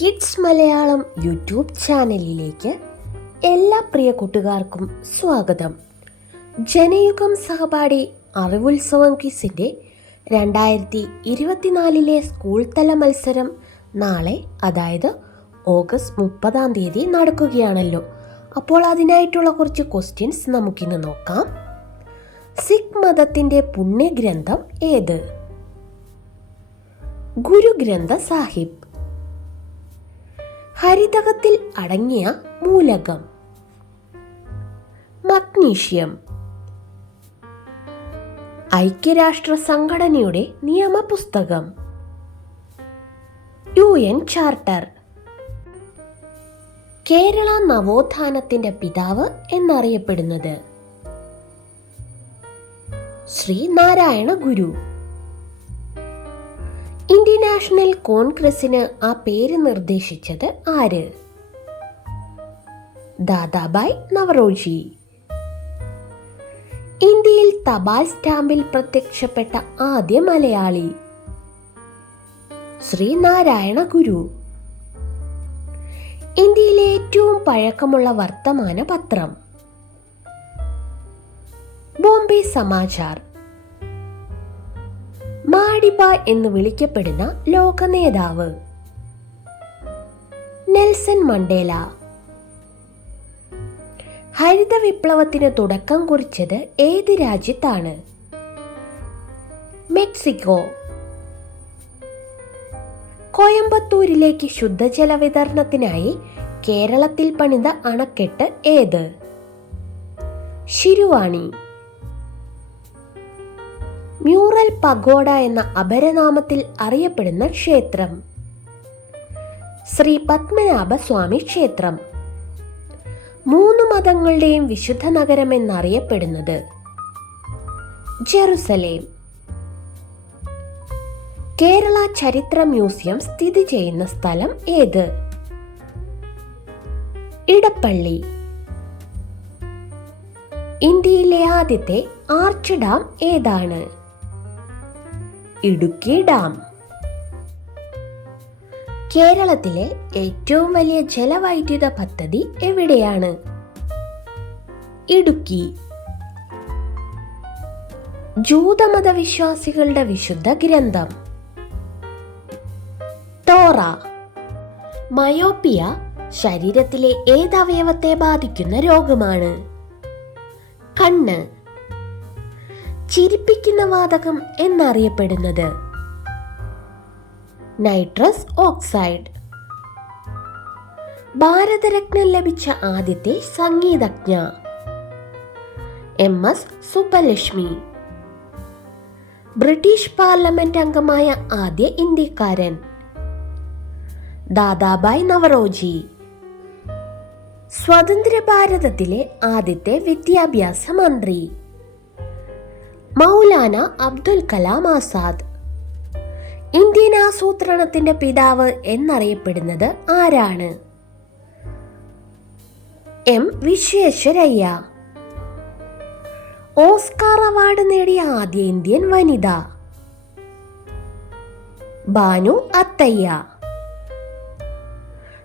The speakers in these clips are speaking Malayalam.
കിഡ്സ് മലയാളം യൂട്യൂബ് ചാനലിലേക്ക് എല്ലാ പ്രിയ കൂട്ടുകാർക്കും സ്വാഗതം. ജനയുഗം സഹപാഠി അറിവുത്സവം ക്വിസിൻ്റെ 2024 സ്കൂൾ തല മത്സരം നാളെ, അതായത് ഓഗസ്റ്റ് 30 നടക്കുകയാണല്ലോ. അപ്പോൾ അതിനായിട്ടുള്ള കുറച്ച് ക്വസ്റ്റ്യൻസ് നമുക്കിന്ന് നോക്കാം. സിഖ് മതത്തിൻ്റെ പുണ്യഗ്രന്ഥം ഏത്? ഗുരുഗ്രന്ഥ സാഹിബ്. ഹരിതകത്തിൽ അടങ്ങിയ മൂലകം മഗ്നീഷ്യം. ഐക്യരാഷ്ട്ര സംഘടനയുടെ നിയമപുസ്തകം UN ചാർട്ടർ. കേരള നവോത്ഥാനത്തിന്റെ പിതാവ് എന്നറിയപ്പെടുന്നത് ശ്രീ നാരായണ ഗുരു. ഇന്ത്യൻ നാഷണൽ കോൺഗ്രസിന് ആ പേര് നിർദ്ദേശിച്ചത് ആര്? ദാദാഭായ് നവറോജി. ഇന്ത്യയിൽ തപാൽ സ്റ്റാമ്പിൽ പ്രത്യക്ഷപ്പെട്ട ആദ്യ മലയാളി ശ്രീ നാരായണ ഗുരു. ഇന്ത്യയിലെ ഏറ്റവും പഴക്കമുള്ള വർത്തമാന പത്രം ബോംബെ സമാചാർ. മാഡിബ എന്ന് വിളിക്കപ്പെടുന്ന ലോക നേതാവ് നെൽസൺ മണ്ടേല. ഹരിത വിപ്ലവത്തിന് തുടക്കം കുറിച്ചത് ഏത് രാജ്യത്താണ്? മെക്സിക്കോ. കോയമ്പത്തൂരിലേക്ക് ശുദ്ധജല വിതരണത്തിനായി കേരളത്തിൽ പണിത അണക്കെട്ട് ഏത്? ശിരുവാണി. മ്യൂറൽ പഗോഡ എന്ന അപരനാമത്തിൽ അറിയപ്പെടുന്ന ക്ഷേത്രം ശ്രീ പത്മനാഭ സ്വാമി ക്ഷേത്രം. 3 മതങ്ങളുടെയും വിശുദ്ധ നഗരം എന്നറിയപ്പെടുന്നത് ജെറുസലേം. കേരള ചരിത്ര മ്യൂസിയം സ്ഥിതി ചെയ്യുന്ന സ്ഥലം ഏത്? ഇടപ്പള്ളി. ഇന്ത്യയിലെ ആദ്യത്തെ ആർച്ച് ഡാം ഏതാണ്? ഇടുക്കി ഡാം. കേരളത്തിലെ ഏറ്റവും വലിയ ജലവൈദ്യുത പദ്ധതി എവിടെയാണ്? ഇടുക്കി. ജൂതമത വിശ്വാസികളുടെ വിശുദ്ധ ഗ്രന്ഥം തോറ. മയോപ്പിയ ശരീരത്തിലെ ഏതവയവത്തെ ബാധിക്കുന്ന രോഗമാണ്? കണ്ണ്. ചിരിപ്പിക്കുന്ന വാതകം എന്നറിയപ്പെടുന്നത് നൈട്രസ് ഓക്സൈഡ്. ഭാരതരത്നം ലഭിച്ച ആദ്യത്തെ സംഗീതജ്ഞ MS സുബ്ബലക്ഷ്മി. ബ്രിട്ടീഷ് പാർലമെന്റ് അംഗമായ ആദ്യ ഇന്ത്യക്കാരൻ ദാദാഭായ് നവറോജി. സ്വതന്ത്ര ഭാരതത്തിലെ ആദ്യത്തെ വിദ്യാഭ്യാസ മന്ത്രി മൗലാന അബ്ദുൽ കലാം ആസാദ്. ഇന്ത്യൻ ആസൂത്രണത്തിന്റെ പിതാവ് എന്നറിയപ്പെടുന്നത് ആരാണ്? M വിശ്വേശ്വരയ്യ. ഓസ്കാർ അവാർഡ് നേടിയ ആദ്യ ഇന്ത്യൻ വനിത ഭാനു അത്തയ്യ.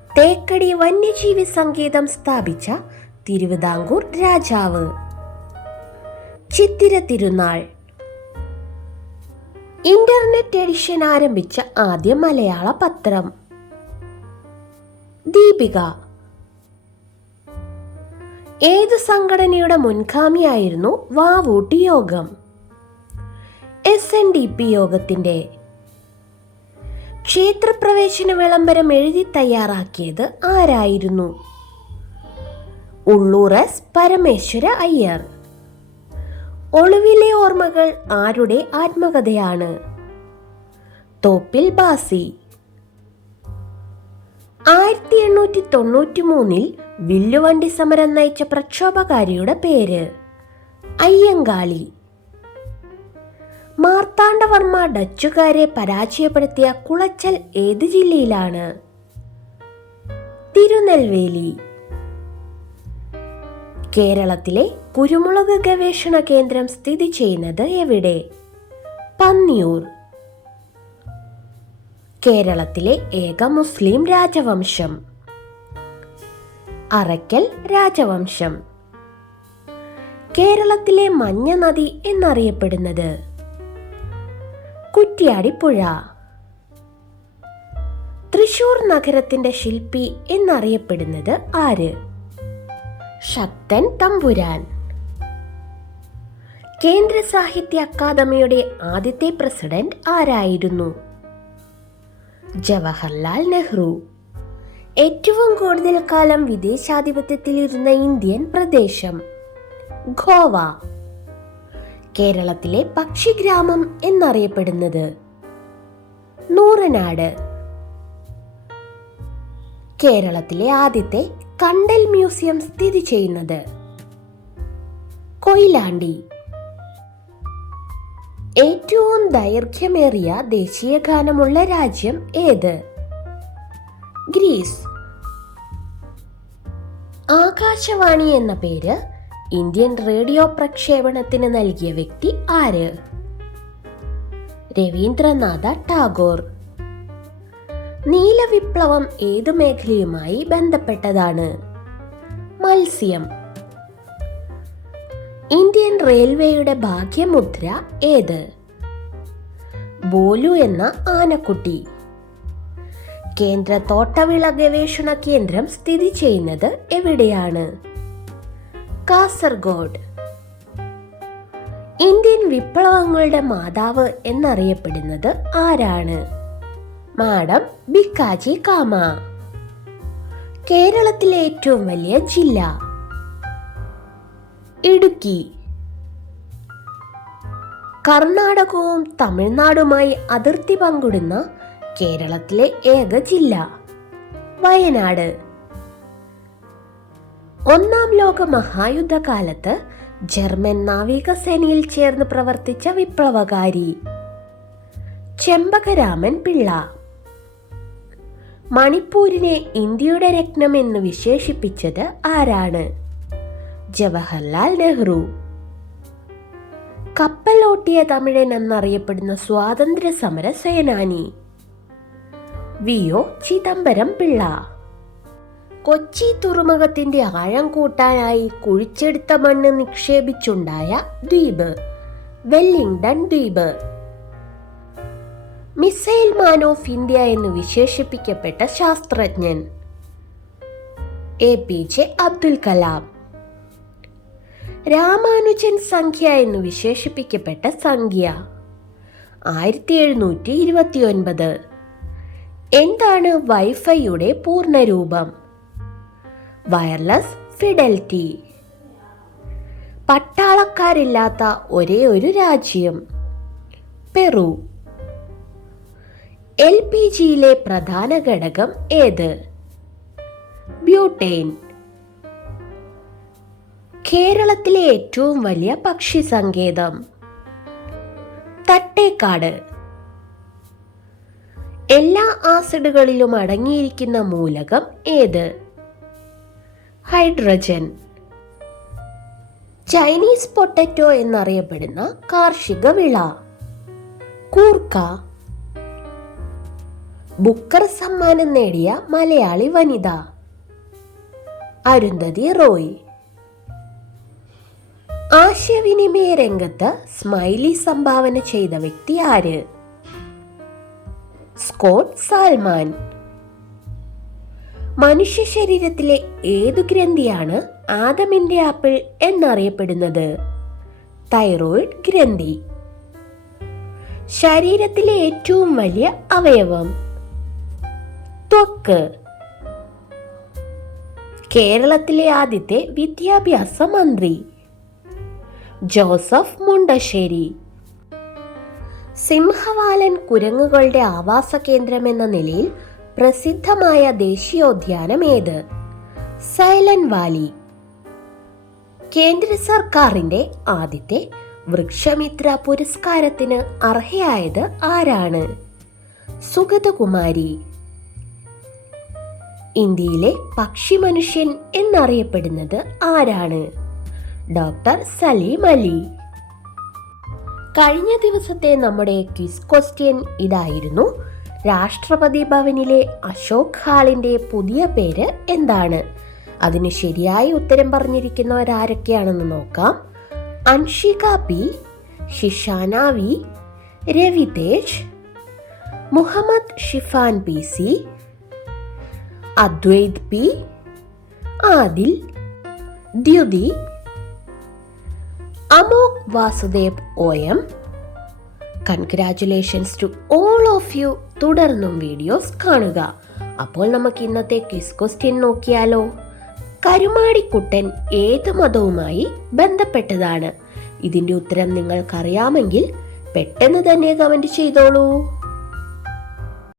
തേക്കടി വന്യജീവി സങ്കേതം സ്ഥാപിച്ച തിരുവിതാംകൂർ രാജാവ് ചിത്തിര തിരുനാൾ. ഇന്റർനെറ്റ് എഡിഷൻ ആരംഭിച്ച ആദ്യ മലയാള പത്രം ദീപിക. ഏത് സംഘടനയുടെ മുൻഗാമിയായിരുന്നു വാവൂട്ടി യോഗം? SNDP യോഗത്തിന്റെ. ക്ഷേത്രപ്രവേശന വിളംബരം എഴുതി തയ്യാറാക്കിയത് ആരായിരുന്നു? ഉള്ളൂർ S പരമേശ്വര അയ്യർ. ഒളിവിലെ ഓർമ്മകൾ ആരുടെ ആത്മകഥയാണ്? തോപ്പിൽ ബാസി. 1893 വില്ലുവണ്ടി സമരം നയിച്ച പ്രക്ഷോഭകാരിയുടെ പേര്? അയ്യങ്കാളി. മാർത്താണ്ഡവർമ്മ ഡച്ചുകാരെ പരാജയപ്പെടുത്തിയ കുളച്ചൽ ഏത് ജില്ലയിലാണ്? തിരുനെൽവേലി. കേരളത്തിലെ കുരുമുളക് ഗവേഷണ കേന്ദ്രം സ്ഥിതി ചെയ്യുന്നത് എവിടെ? പന്നിയൂർ. കേരളത്തിലെ ഏക മുസ്ലിം രാജവംശം. അറയ്ക്കൽ രാജവംശം. കേരളത്തിലെ മഞ്ഞ നദി എന്നറിയപ്പെടുന്നത് കുറ്റ്യാടിപ്പുഴ. തൃശൂർ നഗരത്തിന്റെ ശില്പി എന്നറിയപ്പെടുന്നത് ആര്? ശക്തൻ തമ്പുരാൻ. കേന്ദ്ര സാഹിത്യ അക്കാദമിയുടെ ആദ്യത്തെ പ്രസിഡന്റ് ആരായിരുന്നു? ജവഹർലാൽ നെഹ്റു. ഏറ്റവും കൂടുതൽ കാലം വിദേശാധിപത്യത്തിലിരുന്ന ഇന്ത്യൻ പ്രദേശം? ഗോവ. കേരളത്തിലെ പക്ഷിഗ്രാമം എന്നറിയപ്പെടുന്നത്? നൂറനാട്. കേരളത്തിലെ ആദ്യത്തെ കണ്ടൽ മ്യൂസിയം സ്ഥിതി ചെയ്യുന്നത്? കൊയിലാണ്ടി. ഏറ്റവും ദൈർഘ്യമേറിയ ദേശീയ ഗാനമുള്ള രാജ്യം ഏത്? ഗ്രീസ്. ആകാശവാണി എന്ന പേര് ഇന്ത്യൻ റേഡിയോ പ്രക്ഷേപണത്തിന് നൽകിയ വ്യക്തി ആര്? രവീന്ദ്രനാഥ ടാഗോർ. നീലവിപ്ലവം ഏതു മേഖലയുമായി ബന്ധപ്പെട്ടതാണ്? മത്സ്യം. ഇന്ത്യൻ റെയിൽവേയുടെ ഭാഗ്യമുദ്ര ഏത്? ബോലു എന്ന ആനക്കുട്ടി. കേന്ദ്ര തോട്ടവിള ഗവേഷണ കേന്ദ്രം സ്ഥിതി ചെയ്യുന്നത് എവിടെയാണ്? കാസർഗോഡ്. ഇന്ത്യൻ വിപ്ലവങ്ങളുടെ മാതാവ് എന്നറിയപ്പെടുന്നത് ആരാണ്? മാഡം ഭിക്കാജി കാമ. കേരളത്തിലെ ഏറ്റവും വലിയ ജില്ല? ഇടുക്കി. കർണാടകവും തമിഴ്നാടുമായി അതിർത്തി പങ്കിടുന്ന കേരളത്തിലെ ഏക ജില്ല? വയനാട്. ഒന്നാം ലോക മഹായുദ്ധകാലത്ത് ജർമ്മൻ നാവികസേനയിൽ ചേർന്ന് പ്രവർത്തിച്ച വിപ്ലവകാരി? ചെമ്പകരാമൻ പിള്ള. മണിപ്പൂരിനെ ഇന്ത്യയുടെ രത്നം എന്ന് വിശേഷിപ്പിച്ചത് ആരാണ്? ജവഹർലാൽ നെഹ്റു. കപ്പലോട്ടിയ തമിഴൻ എന്നറിയപ്പെടുന്ന സ്വാതന്ത്ര്യ സമര സേനാനി? വി.ഒ. ചിദംബരം പിള്ള. കൊച്ചി തുറമുഖത്തിന്റെ ആഴം കൂട്ടാനായി കുഴിച്ചെടുത്ത മണ്ണ് നിക്ഷേപിച്ചുണ്ടായ ദ്വീപ്? വെല്ലിംഗ്ടൺ ദ്വീപ്. മിസൈൽ മാൻ ഓഫ് ഇന്ത്യ എന്ന് വിശേഷിപ്പിക്കപ്പെട്ട ശാസ്ത്രജ്ഞൻ? APJ അബ്ദുൽ കലാം. രാമാനുജൻ സംഖ്യ എന്ന് വിശേഷിപ്പിക്കപ്പെട്ട സംഖ്യ? 1729. എന്താണ് വൈഫൈയുടെ പൂർണ്ണരൂപം? വയർലെസ് ഫിഡൽറ്റി. പട്ടാളക്കാരില്ലാത്ത ഒരേ ഒരു രാജ്യം? പെറു. LPGയിലെ പ്രധാന ഘടകം ഏത്? ബ്യൂട്ടേൻ. കേരളത്തിലെ ഏറ്റവും വലിയ പക്ഷി സങ്കേതം? തട്ടേക്കാട്. എല്ലാ ആസിഡുകളിലും അടങ്ങിയിരിക്കുന്ന മൂലകം ഏത്? ഹൈഡ്രജൻ. ചൈനീസ് പൊട്ടറ്റോ എന്നറിയപ്പെടുന്ന കാർഷിക വിള? കൂർക്ക. ബുക്കർ സമ്മാനം നേടിയ മലയാളി വനിത? അരുന്ധതി റോയ്. ആശയവിനിമയ രംഗത്ത് സ്മൈലി സംഭാവന ചെയ്ത വ്യക്തി ആര്? Scott salmon. മനുഷ്യ ശരീരത്തിലെ ഏതു ഗ്രന്ഥിയാണ് ആദമിന്റെ ആപ്പിൾ എന്നറിയപ്പെടുന്നത്? തൈറോയിഡ് ഗ്രന്ഥി. ശരീരത്തിലെ ഏറ്റവും വലിയ അവയവം? ത്വക്ക്. കേരളത്തിലെ ആദ്യത്തെ വിദ്യാഭ്യാസ മന്ത്രി? ജോസഫ് മുണ്ടശ്ശേരി. സിംഹവാലൻ കുരങ്ങുകളുടെ ആവാസ കേന്ദ്രം എന്ന നിലയിൽ പ്രസിദ്ധമായ ദേശീയോദ്യാനം ഏത്? Silent Valley. കേന്ദ്ര സർക്കാരിന്റെ ആദ്യത്തെ വൃക്ഷമിത്ര പുരസ്കാരത്തിന് അർഹയായത് ആരാണ്? സുഗതകുമാരി. ഇന്ത്യയിലെ പക്ഷി മനുഷ്യൻ എന്നറിയപ്പെടുന്നത് ആരാണ്? ഡോക്ടർ സലീം അലി. കഴിഞ്ഞ ദിവസത്തെ നമ്മുടെ ക്വിസ് ക്വസ്റ്റ്യൻ ഇതായിരുന്നു. രാഷ്ട്രപതി ഭവനിലെ അശോക് ഹാളിന്റെ പുതിയ പേര് എന്താണ്? അതിന് ശരിയായ ഉത്തരം പറഞ്ഞിരിക്കുന്നവരാരൊക്കെയാണെന്ന് നോക്കാം. Anshika P, Shishana V, Ravi Tej, Muhammad Shifan P C, Advaith P, Adil, Dyuti, Amogh Vasudev OM. Congratulations to all of you. തുടർന്നും വീഡിയോസ് കാണുക. അപ്പോൾ നമുക്ക് ഇന്നത്തെ ക്വിസ് ക്വസ്റ്റ്യൻ നോക്കിയാലോ. കരുമാടിക്കുട്ടൻ ഏത് മതവുമായി ബന്ധപ്പെട്ടതാണ്? ഇതിന്റെ ഉത്തരം നിങ്ങൾക്കറിയാമെങ്കിൽ പെട്ടെന്ന് തന്നെ കമന്റ് ചെയ്തോളൂ.